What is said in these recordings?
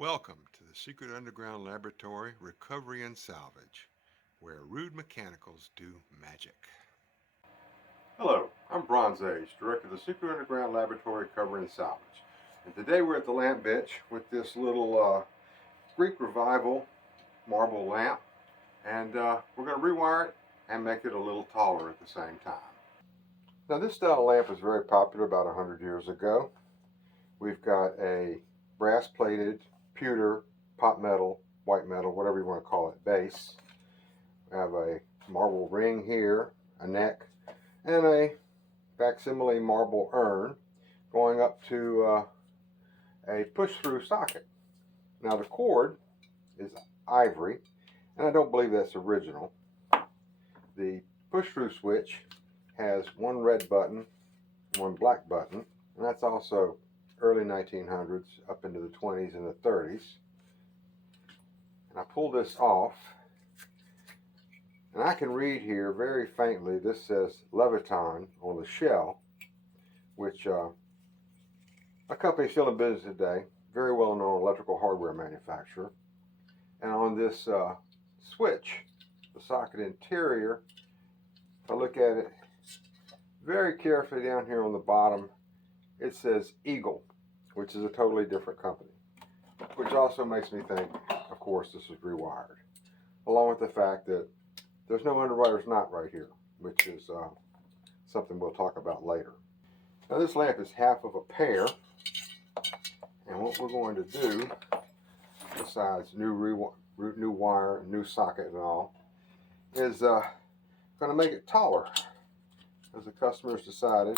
Welcome to the Secret Underground Laboratory Recovery and Salvage, where rude mechanicals do magic. Hello, I'm Bronze Age, Director of the Secret Underground Laboratory Recovery and Salvage. And today we're at the lamp bench with this little Greek Revival marble lamp. And we're going to rewire it and make it a little taller at the same time. Now this style of lamp was very popular about 100 years ago. We've got a brass plated pewter, pot metal, white metal, whatever you want to call it, base. We have a marble ring here, a neck, and a facsimile marble urn going up to a push-through socket. Now the cord is ivory, and I don't believe that's original. The push-through switch has one red button, one black button, and that's also early 1900s up into the 20s and the 30s. And I pull this off, and I can read here very faintly, this says Leviton on the shell, which a company still in business today, very well known electrical hardware manufacturer. And on this switch, the socket interior, if I look at it very carefully down here on the bottom, it says Eagle, which is a totally different company, which also makes me think, of course, this is rewired, along with the fact that there's no underwriter's knot right here, which is something we'll talk about later. Now this lamp is half of a pair, and what we're going to do, besides new wire, new socket and all, is going to make it taller, as the customers decided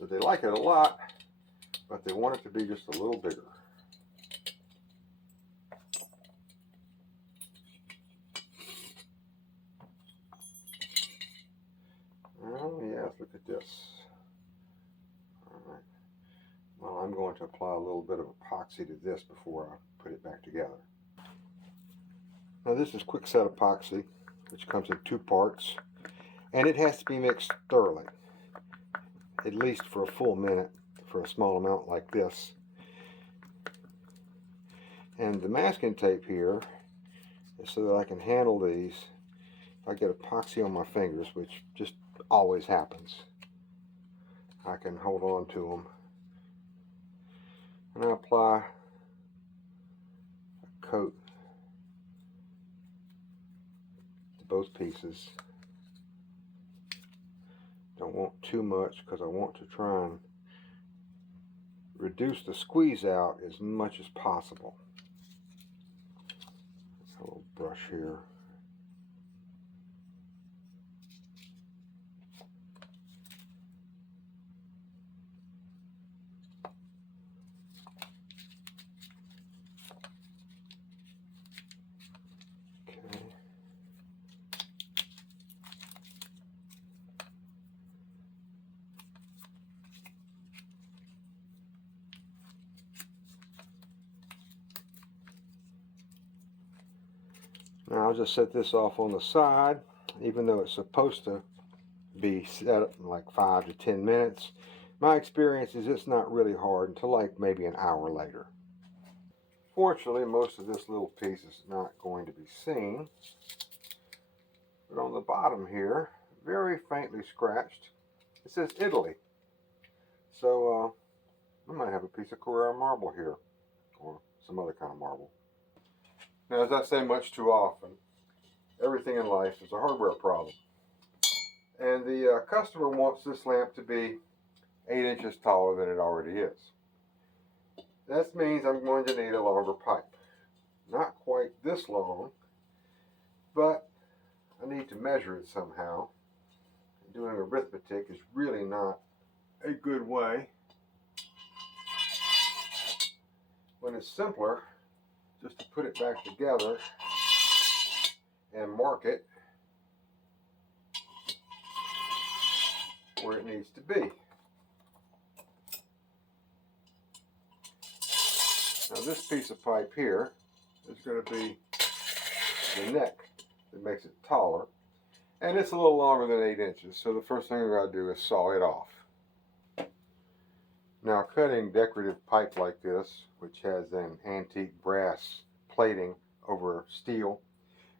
that they like it a lot, but they want it to be just a little bigger. Oh yes, look at this. All right. Well, I'm going to apply a little bit of epoxy to this before I put it back together. Now this is quick set epoxy, which comes in two parts, and it has to be mixed thoroughly, at least for a full minute for a small amount like this. And the masking tape here is so that I can handle these if I get epoxy on my fingers, which just always happens. I can hold on to them. And I apply a coat to both pieces. Don't want too much because I want to try and reduce the squeeze out as much as possible. A little brush here. Okay. Now I'll just set this off on the side, even though it's supposed to be set up in like 5 to 10 minutes. My experience is it's not really hard until like maybe an hour later. Fortunately, most of this little piece is not going to be seen, but on the bottom here, very faintly scratched, it says Italy. So I might have a piece of Carrara marble here, or some other kind of marble. Now, as I say much too often, everything in life is a hardware problem. And the customer wants this lamp to be 8 inches taller than it already is. That means I'm going to need a longer pipe. Not quite this long, but I need to measure it somehow. Doing arithmetic is really not a good way, when it's simpler just to put it back together and mark it where it needs to be. Now this piece of pipe here is going to be the neck that makes it taller, and it's a little longer than 8 inches, so the first thing I've got to do is saw it off. Now, cutting decorative pipe like this, which has an antique brass plating over steel,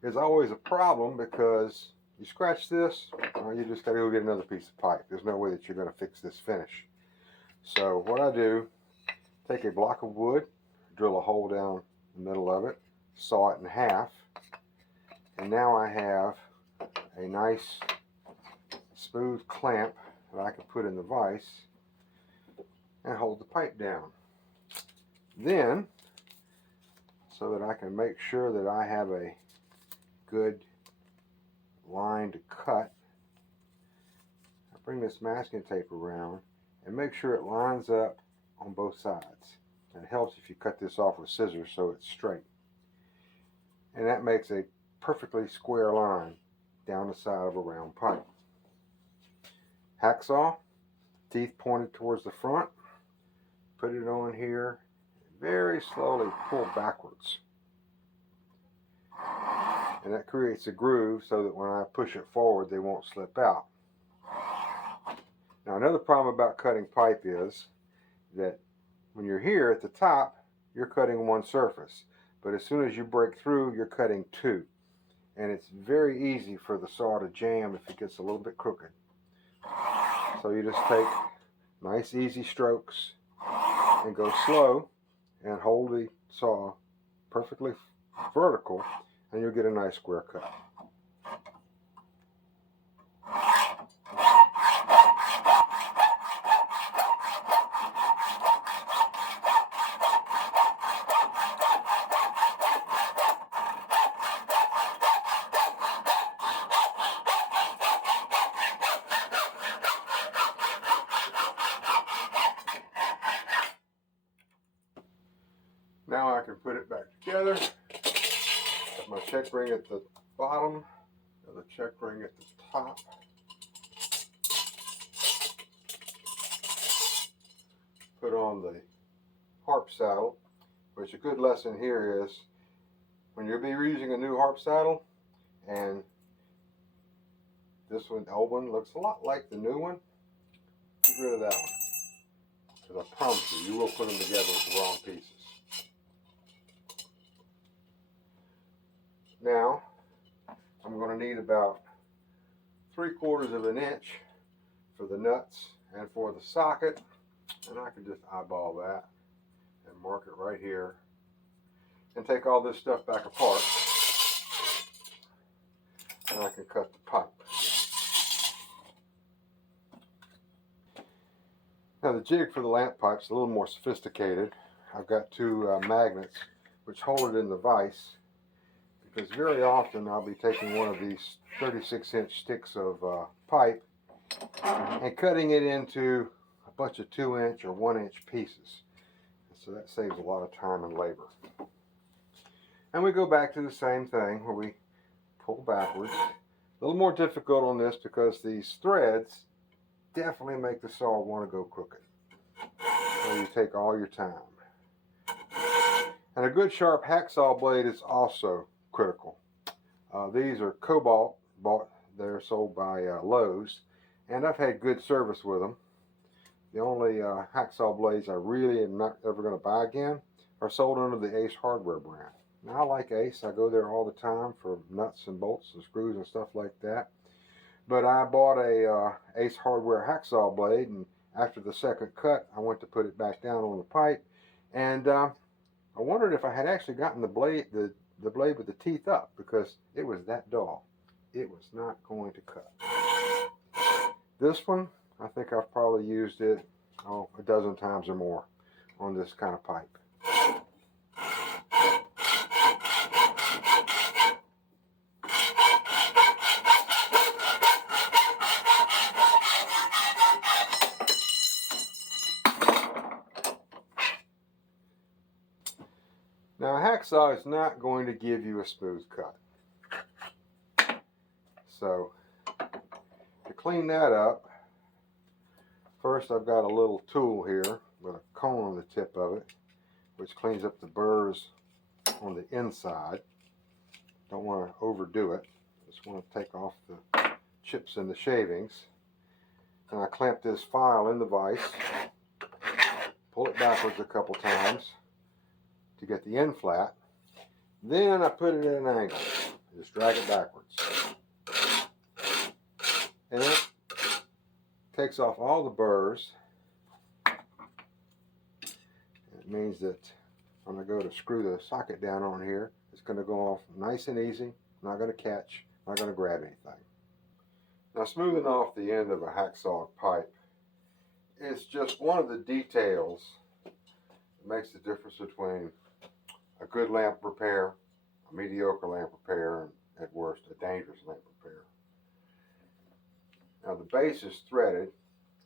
is always a problem because you scratch this, well, you just got to go get another piece of pipe. There's no way that you're going to fix this finish. So what I do, take a block of wood, drill a hole down the middle of it, saw it in half, and now I have a nice smooth clamp that I can put in the vise and hold the pipe down. Then, so that I can make sure that I have a good line to cut, I bring this masking tape around and make sure it lines up on both sides. And it helps if you cut this off with scissors so it's straight. And that makes a perfectly square line down the side of a round pipe. Hacksaw, teeth pointed towards the front, put it on here, very slowly pull backwards. And that creates a groove so that when I push it forward, they won't slip out. Now, another problem about cutting pipe is that when you're here at the top, you're cutting one surface. But as soon as you break through, you're cutting two. And it's very easy for the saw to jam if it gets a little bit crooked. So you just take nice easy strokes and go slow and hold the saw perfectly vertical, and you'll get a nice square cut. Now I can put it back together. Got my check ring at the bottom, the check ring at the top. Put on the harp saddle, which a good lesson here is when you'll be using a new harp saddle, and this one, the old one, looks a lot like the new one, get rid of that one. Because I promise you, you will put them together with the wrong pieces. Now, I'm going to need about 3/4 of an inch for the nuts and for the socket, and I can just eyeball that and mark it right here and take all this stuff back apart, and I can cut the pipe. Now, the jig for the lamp pipe is a little more sophisticated. I've got two magnets which hold it in the vise, because very often I'll be taking one of these 36-inch sticks of pipe and cutting it into a bunch of 2-inch or 1-inch pieces. So that saves a lot of time and labor. And we go back to the same thing where we pull backwards. A little more difficult on this because these threads definitely make the saw want to go crooked. So you take all your time. And a good sharp hacksaw blade is also critical. These are Cobalt, they're sold by Lowe's, and I've had good service with them. The only hacksaw blades I really am not ever going to buy again are sold under the Ace Hardware brand. Now, I like Ace. I go there all the time for nuts and bolts and screws and stuff like that. But I bought a Ace Hardware hacksaw blade, and after the second cut, I went to put it back down on the pipe, and I wondered if I had actually gotten the blade with the teeth up, because it was that dull. It was not going to cut. This one, I think I've probably used it a dozen times or more on this kind of pipe. Now, a hacksaw is not going to give you a smooth cut. So, to clean that up, first I've got a little tool here with a cone on the tip of it, which cleans up the burrs on the inside. Don't want to overdo it. Just want to take off the chips and the shavings. And I clamp this file in the vise. pull it backwards a couple times to get the end flat. Then I put it at an angle. Just drag it backwards. And it takes off all the burrs. It means that when I go to screw the socket down on here, it's going to go off nice and easy, not going to catch, not going to grab anything. Now, smoothing off the end of a hacksaw pipe is just one of the details that makes the difference between a good lamp repair, a mediocre lamp repair, and at worst, a dangerous lamp repair. Now, the base is threaded,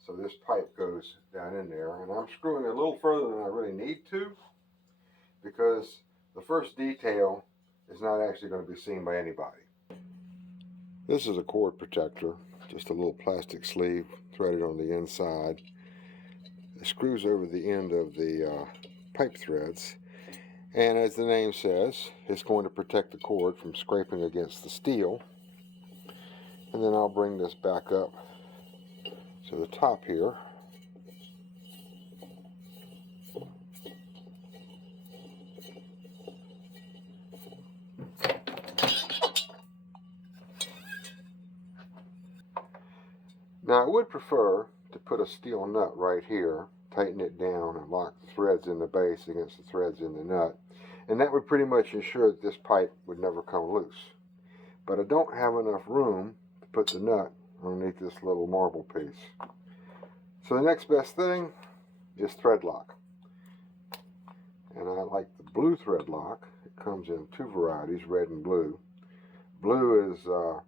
so this pipe goes down in there, and I'm screwing a little further than I really need to, because the first detail is not actually going to be seen by anybody. This is a cord protector, just a little plastic sleeve threaded on the inside. It screws over the end of the pipe threads, and as the name says, it's going to protect the cord from scraping against the steel. And then I'll bring this back up to the top here. Now, I would prefer to put a steel nut right here, tighten it down, and lock the threads in the base against the threads in the nut. And that would pretty much ensure that this pipe would never come loose. But I don't have enough room to put the nut underneath this little marble piece. So the next best thing is thread lock. And I like the blue thread lock. It comes in two varieties, red and blue. Blue is the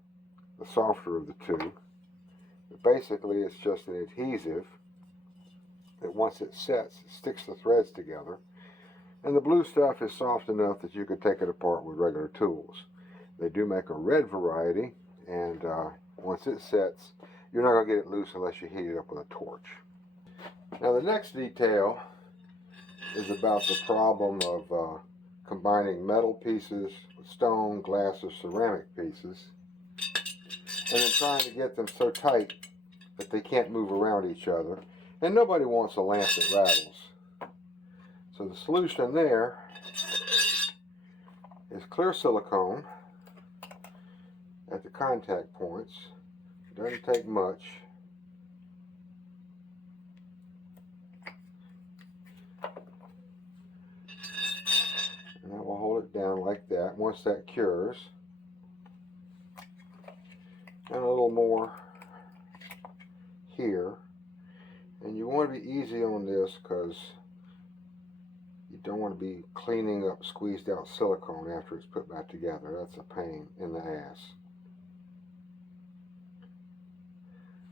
softer of the two. Basically, it's just an adhesive that once it sets, it sticks the threads together. And the blue stuff is soft enough that you could take it apart with regular tools. They do make a red variety, and once it sets, you're not going to get it loose unless you heat it up with a torch. Now, the next detail is about the problem of combining metal pieces with stone, glass, or ceramic pieces, and then trying to get them so tight that they can't move around each other. And nobody wants a lamp that rattles. So the solution there is clear silicone at the contact points. It doesn't take much. And that will hold it down like that. Once that cures, and a little more here. And you want to be easy on this because you don't want to be cleaning up squeezed out silicone after it's put back together. That's a pain in the ass.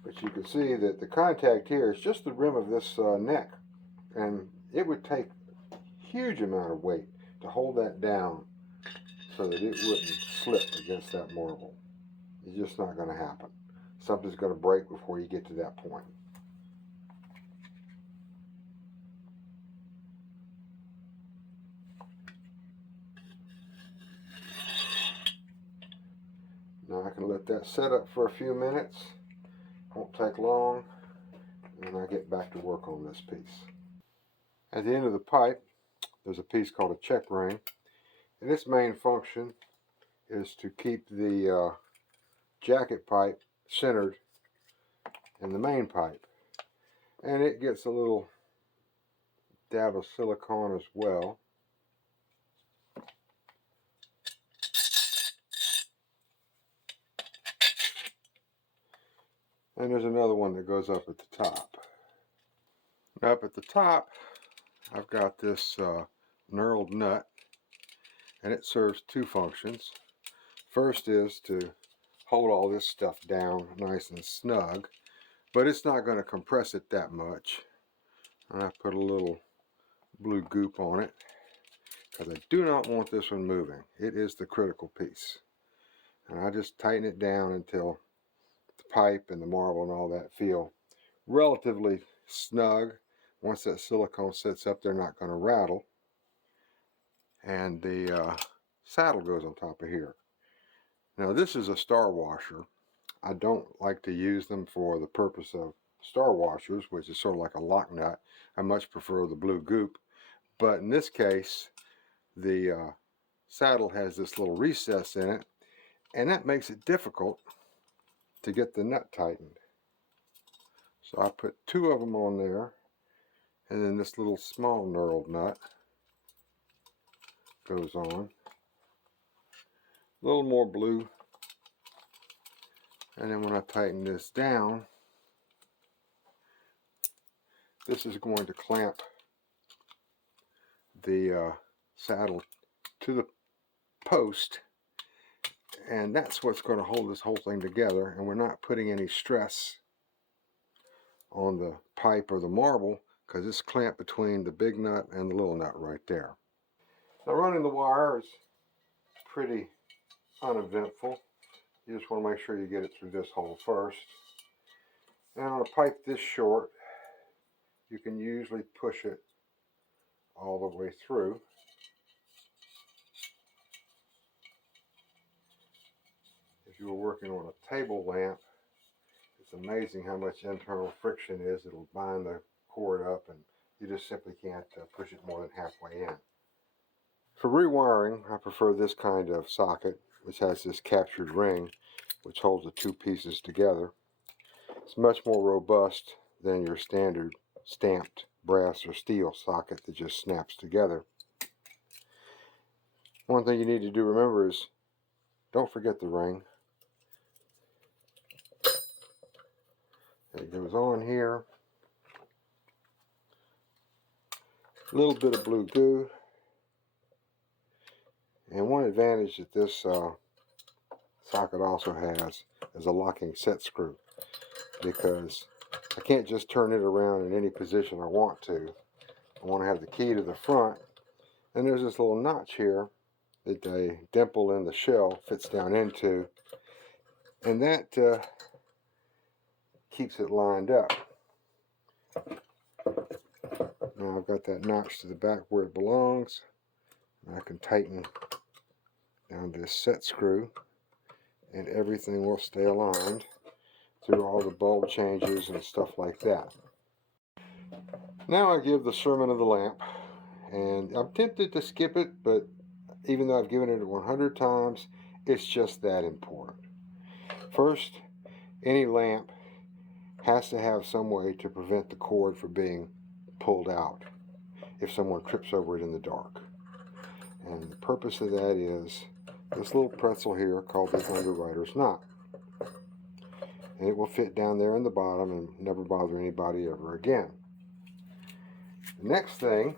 But you can see that the contact here is just the rim of this neck, and it would take a huge amount of weight to hold that down so that it wouldn't slip against that marble. It's just not going to happen. Something's going to break before you get to that point. Now I can let that set up for a few minutes. Won't take long. And I get back to work on this piece. At the end of the pipe, there's a piece called a check ring. And its main function is to keep the jacket pipe centered in the main pipe. And it gets a little dab of silicone as well. And there's another one that goes up at the top. Up at the top, I've got this knurled nut, and it serves two functions. First is to hold all this stuff down nice and snug, but it's not going to compress it that much. And I put a little blue goop on it because I do not want this one moving. It is the critical piece. And I just tighten it down until the pipe and the marble and all that feel relatively snug. Once that silicone sets up, they're not going to rattle. And the saddle goes on top of here. Now, this is a star washer. I don't like to use them for the purpose of star washers, which is sort of like a lock nut. I much prefer the blue goop. But in this case, the saddle has this little recess in it, and that makes it difficult to get the nut tightened. So I put 2 of them on there, and then this little small knurled nut goes on. A little more blue, and then when I tighten this down, this is going to clamp the saddle to the post, and that's what's going to hold this whole thing together, and we're not putting any stress on the pipe or the marble because it's clamped between the big nut and the little nut right there. Now running the wire is pretty uneventful. You just want to make sure you get it through this hole first. And on a pipe this short, you can usually push it all the way through. If you were working on a table lamp, it's amazing how much internal friction is. It'll bind the cord up, and you just simply can't push it more than halfway in. For rewiring, I prefer this kind of socket, which has this captured ring, which holds the 2 pieces together. It's much more robust than your standard stamped brass or steel socket that just snaps together. One thing you need to remember is don't forget the ring. It goes on here. A little bit of blue goo. And one advantage that this socket also has is a locking set screw, because I can't just turn it around in any position I want to. I want to have the key to the front, and there's this little notch here that a dimple in the shell fits down into, and that keeps it lined up. Now I've got that notch to the back where it belongs, and I can tighten down this set screw, and everything will stay aligned through all the bulb changes and stuff like that. Now I give the sermon of the lamp, and I'm tempted to skip it, but even though I've given it 100 times, it's just that important. First, any lamp has to have some way to prevent the cord from being pulled out if someone trips over it in the dark. And the purpose of that is this little pretzel here called the underwriter's knot. And it will fit down there in the bottom and never bother anybody ever again. The next thing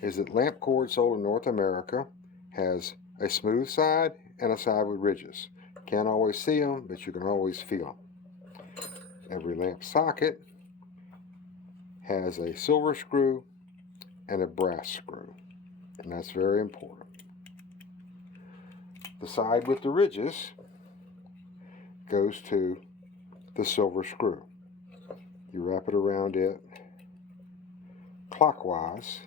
is that lamp cord sold in North America has a smooth side and a side with ridges. Can't always see them, but you can always feel them. Every lamp socket has a silver screw and a brass screw, and that's very important. The side with the ridges goes to the silver screw. You wrap it around it clockwise,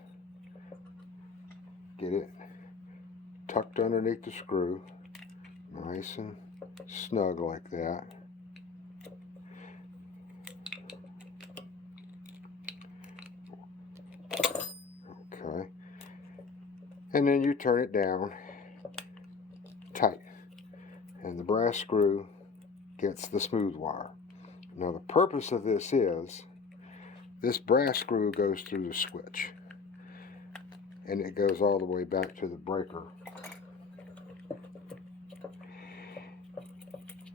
get it tucked underneath the screw, nice and snug like that. Okay, and then you turn it down tight, and the brass screw gets the smooth wire. Now the purpose of this is this brass screw goes through the switch, and it goes all the way back to the breaker.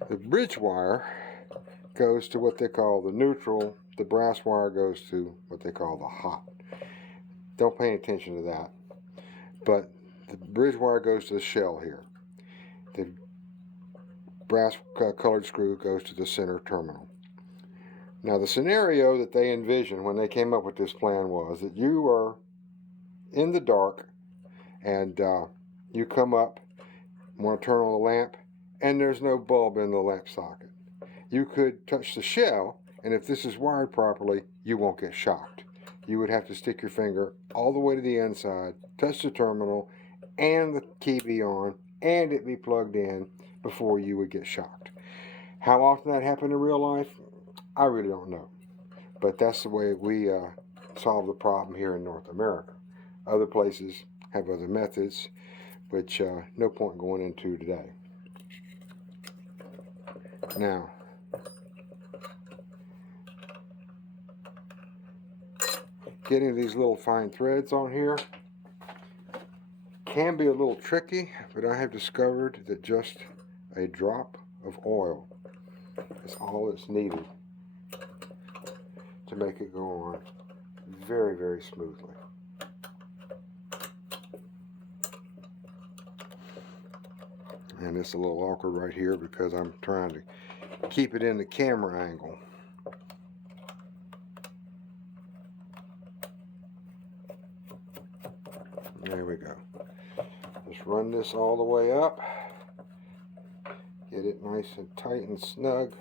The bridge wire goes to what they call the neutral. The brass wire goes to what they call the hot. Don't pay attention to that. But the bridge wire goes to the shell here. The brass colored screw goes to the center terminal. Now the scenario that they envisioned when they came up with this plan was that you are in the dark and you come up, want to turn on the lamp, and there's no bulb in the lamp socket. You could touch the shell, and if this is wired properly, you won't get shocked. You would have to stick your finger all the way to the inside, touch the terminal, and the key be on, and it be plugged in before you would get shocked. How often that happened in real life? I really don't know. But that's the way we solve the problem here in North America. Other places have other methods, which no point going into today. Now, getting these little fine threads on here can be a little tricky, but I have discovered that just a drop of oil is all that's needed to make it go on very, very smoothly. And it's a little awkward right here because I'm trying to keep it in the camera angle. There we go. Just run this all the way up. Get it nice and tight and snug.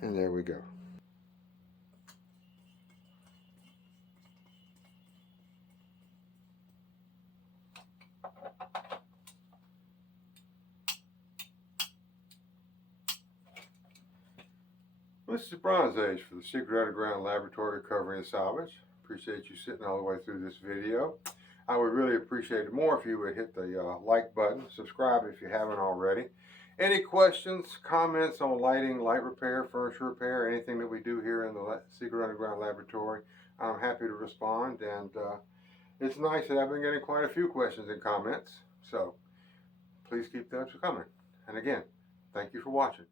And there we go. This is Bronze Age for the Secret Underground Laboratory Recovery and Salvage. Appreciate you sitting all the way through this video. I would really appreciate it more if you would hit the like button, subscribe if you haven't already. Any questions, comments on lighting, light repair, furniture repair, anything that we do here in the Secret Underground Laboratory, I'm happy to respond. And it's nice that I've been getting quite a few questions and comments, so please keep those coming. And again, thank you for watching.